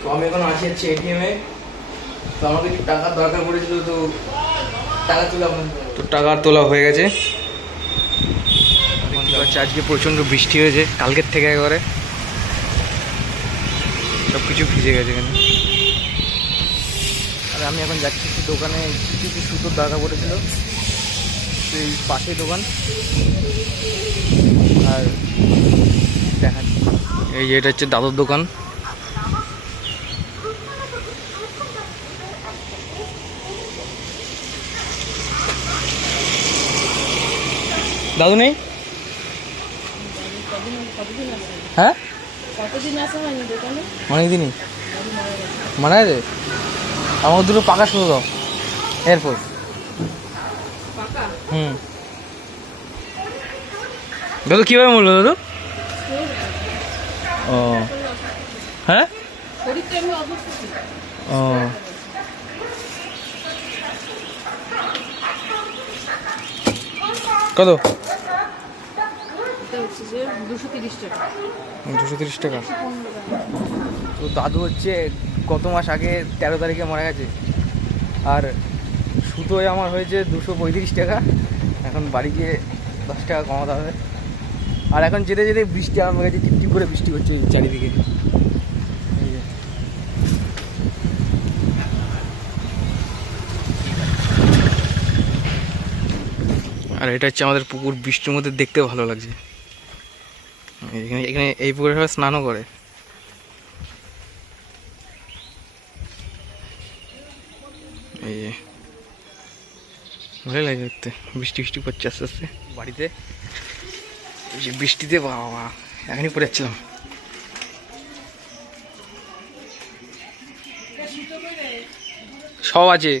তো আমি এখন আছি হচ্ছে এটিএমে। তো আমার কিছু টাকার দরকার পড়েছিল, তো টাকা তোলা তো টাকা তোলা হয়ে গেছে। আজকে প্রচণ্ড বৃষ্টি হয়েছে কালকের থেকে, একবারে সব কিছু ভিজে গেছে এখানে। আর আমি এখন যাচ্ছি একটু দোকানে, কিছু সুতোর দরকার পড়েছিল, এই পাশে দোকান। আর দেখা এই যে এটা হচ্ছে দাদুর দোকান। দাদু নেই? হ্যাঁ অনেকদিনই মানে রে। আমার দুটো পাকা শুরু দাও এরপর। দাদু কীভাবে বললো দাদু? ও হ্যাঁ, ও কত? 230 টাকা। তো দাদু হচ্ছে গত মাস আগে 13 তারিখে মারা গেছে। আর সুতোয় আমার হয়েছে 235 টাকা। এখন বাড়ি গিয়ে 10 টাকা কমাতে হবে। আর এখন যেতে যেতে বৃষ্টি আরম্ভ হয়ে গেছে, টিপটিপ করে বৃষ্টি হচ্ছে চারিদিকে। আর এটা হচ্ছে আমাদের পুকুর, বৃষ্টির মধ্যে দেখতে ভালো লাগছে। এখানে এখানে এই পুকুরে সবাই স্নানও করে। এই যে ভালো লাগে দেখতে, বৃষ্টি বৃষ্টি পড়ছে আস্তে আস্তে বাড়িতে। এই যে বৃষ্টিতে বাবা এখনই পড়ে যাচ্ছিলাম। সব আছে,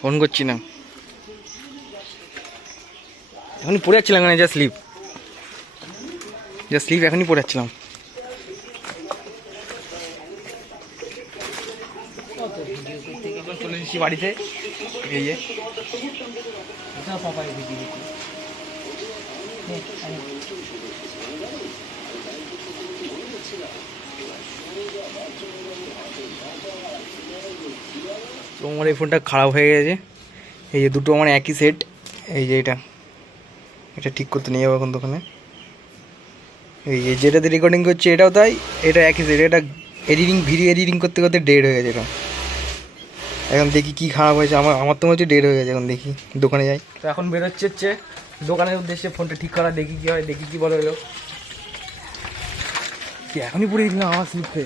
ফোন করছি না, এখনই পড়ে যাচ্ছিলাম। এখানে যা স্লিপ এখনই পড়ে যাচ্ছিলাম। চলে এসেছি বাড়িতে। এই যে তো আমার এই ফোনটা খারাপ হয়ে গেছে। এই যে দুটো আমার একই সেট। এই যে এটা ঠিক করতে নিয়ে যাবো এখন দোকানে। এই যে যেটাতে রেকর্ডিং করছে এটাও তাই, এটা একই সেট। এটা ভিডিও এডিটিং করতে করতে ডেড হয়ে গেছে এটা। এখন দেখি কি খারাপ হয়েছে, আমার তো মনে হচ্ছে ডেড হয়ে গেছে। এখন দেখি দোকানে যাই। তো এখন বেরোচ্ছে দোকানের উদ্দেশ্যে, ফোনটা ঠিক করা, দেখি কি হয়, দেখি কি বলে হলো। এখনই পড়ে দিলাম আমার স্লিপে।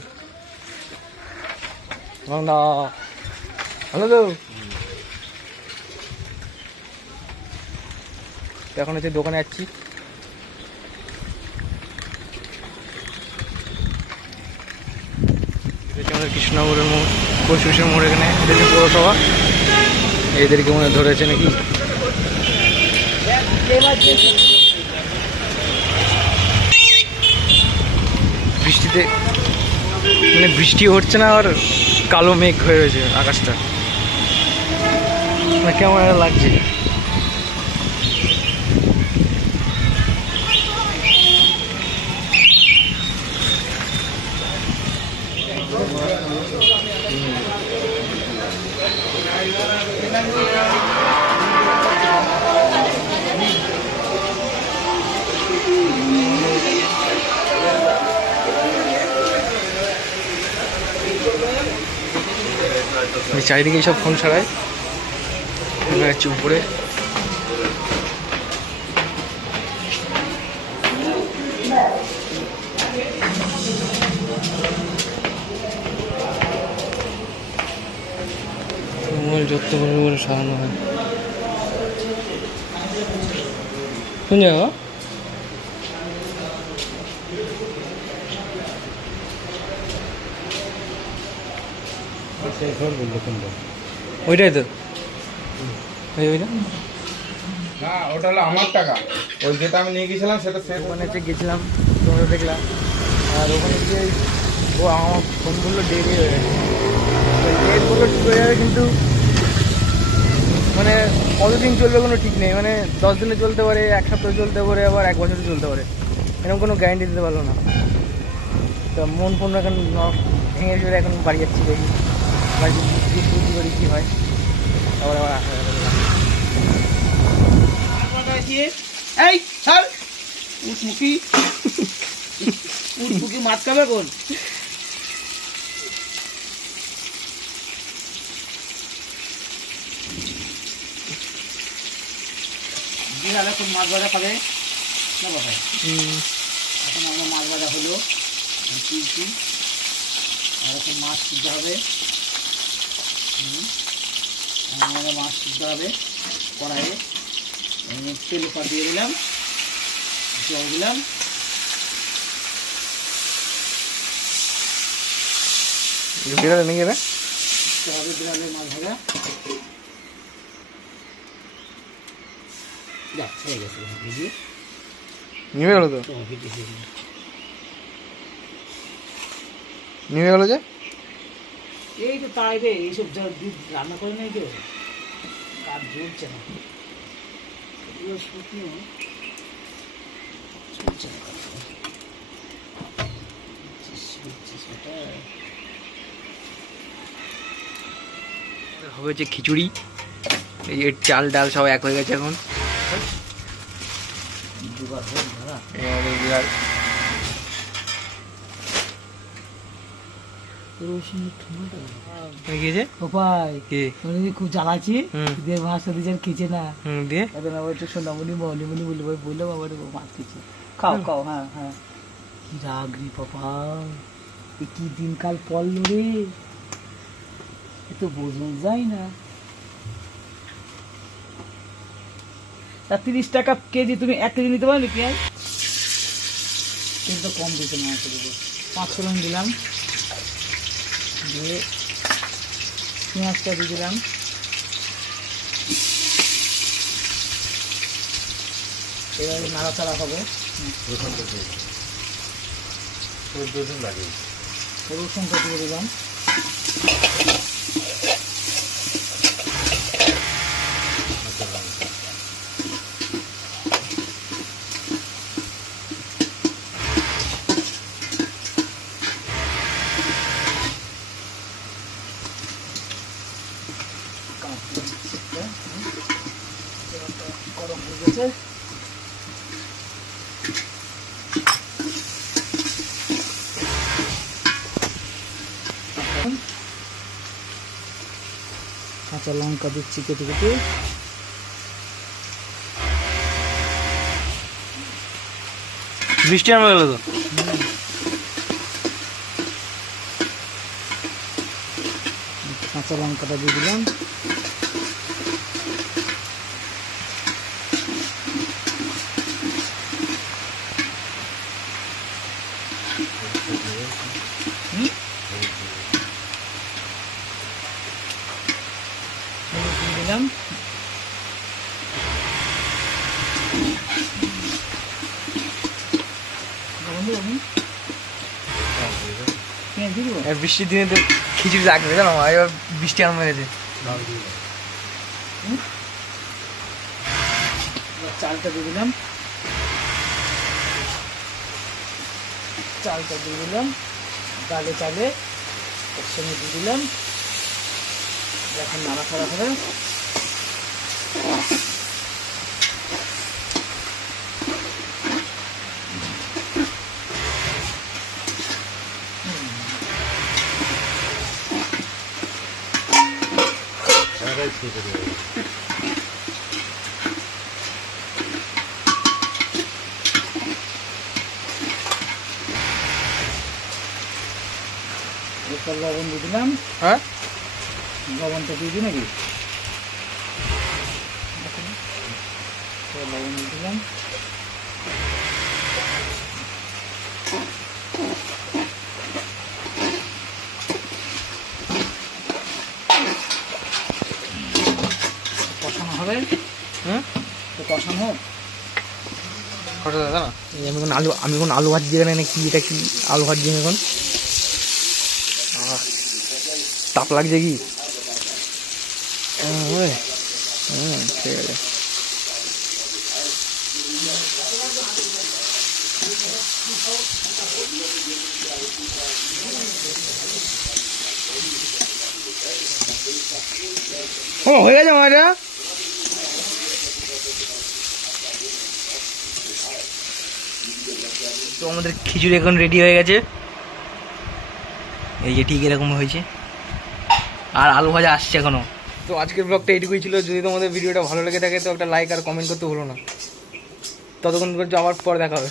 না হ্যালো তো এখন হচ্ছে দোকানে যাচ্ছি। আমাদের কৃষ্ণনগরের মোড়, পরশুশের মোড়। এখানে এটা হচ্ছে পৌরসভা। এদেরকে মনে ধরেছে নাকি। বৃষ্টিতে মানে বৃষ্টি হচ্ছে না, আর কালো মেঘ হয়ে রয়েছে আকাশটা, কেমন একটা লাগছে। চারিদিকে সব ফোন ছাড়ায় যাচ্ছে উপরে। যত করে সারানো হয়। কোন জায়গা? ওইটাই তো, ওইটা না, ওটা হলো আমার টাকা। ওই যেটা আমি নিয়ে গেছিলাম সেটা ওখানে গেছিলাম, তোমরা দেখলাম। আর ওখানে গিয়ে ও আমার ফোন বললো ডেট হয়ে গেছে। ডেট বললো ঠিক হয়ে যাবে, কিন্তু মানে কতদিন চলবে কোনো ঠিক নেই। মানে 10 দিনে চলতে পারে, 1 সপ্তাহ চলতে পারে, আবার 1 বছরে চলতে পারে। এরকম কোনো গ্যারান্টি দিতে পারলো না। তো মন ফোন এখন ভেঙে চলে এখন বাড়ি যাচ্ছি দেখি বাড়ি বুদ্ধি করি কী হয় তারপরে আবার আসা যাবে এই ছাড় উঠমুখী উঠমুখী মাছ খাবে কোন বিড়ালে কোন মাছ ভাজা খাবে না বাসায় এখন আমরা মাছ ভাজা হলো তুলছি আর এখন মাছ সিদ্ধ হবে আমাদের মাছ সিদ্ধ হবে কড়াইয়ে তেল উপর দিয়ে দিলাম জল দিলাম বিড়ালে নিয়ে গেলে হবে বিড়ালের মাছ ভাজা যাক হয়ে গেছে দিদি নিভে গেলো তো নিভে গেলো যে এই তো তাই রে এইসব রান্না করে নাই তো কাজ জ্বলছে না চলছে না হবে হচ্ছে খিচুড়ি এই যে চাল ডাল সব এক হয়ে গেছে এখন বিড়াল গিয়েছে খুব জ্বালাচ্ছি হুম। দিয়ে মাছটা দিয়ে খেয়েছে না দিয়ে এখন আবার একটু সোনামণি মৌলিমণি বলে বললাম আবার মাছ খেয়েছে খাও খাও হ্যাঁ হ্যাঁ কি রাগ রে বাবা এ কি দিনকাল পড়লো রে এ তো বোঝা যায় না তা 30 টাকা কেজি তুমি 1 কেজি নিতে পারো পেঁয়াজ কিন্তু কম দিতে না দেবো 5 রং দিলাম দিয়ে পেঁয়াজটা দিয়ে দিলাম এবারে নাড়াচাড়া হবে রসুনটা দিয়ে দিলাম গরম হয়ে গেছে কাঁচা লঙ্কা দিচ্ছি কেটে কেটে বৃষ্টি আরম্ভ গেলো তো কাঁচা লঙ্কাটা দিয়ে দিলাম দিলাম বৃষ্টির দিনে তো খিচুড়ি লাগবে জানো এবার বৃষ্টি আরম্ভ হয়ে গেছে চালটা দিয়ে দিলাম চালটা দিয়ে দিলাম ডালে চালে একসঙ্গে দিয়ে দিলাম এখন নাড়াচাড়া করে এরপর লবণ দিয়ে দিলাম হ্যাঁ লবণটা দিয়ে দিই নাকি লবণ দিয়ে দিলাম কষানো হবে হুম তো কষানো হোক কত দাদা না আমি এখন আলু ভাজি যেখানে কি এটা কি আলু ভাজি এখন তাপ লাগছে কি ঠিক আছে ও হয়ে গেছে আমার এটা। তো আমাদের খিচুড়ি এখন রেডি হয়ে গেছে, এই যে ঠিক এরকম হয়েছে, আর আলু ভাজা আসছে এখনো। তো আজকের ব্লগটা এইটুকুই ছিল। যদি তোমাদের ভিডিওটা ভালো লেগে থাকে তো একটা লাইক আর কমেন্ট করতে ভুলো না। ততক্ষণ করে যাওয়ার পর দেখা হবে।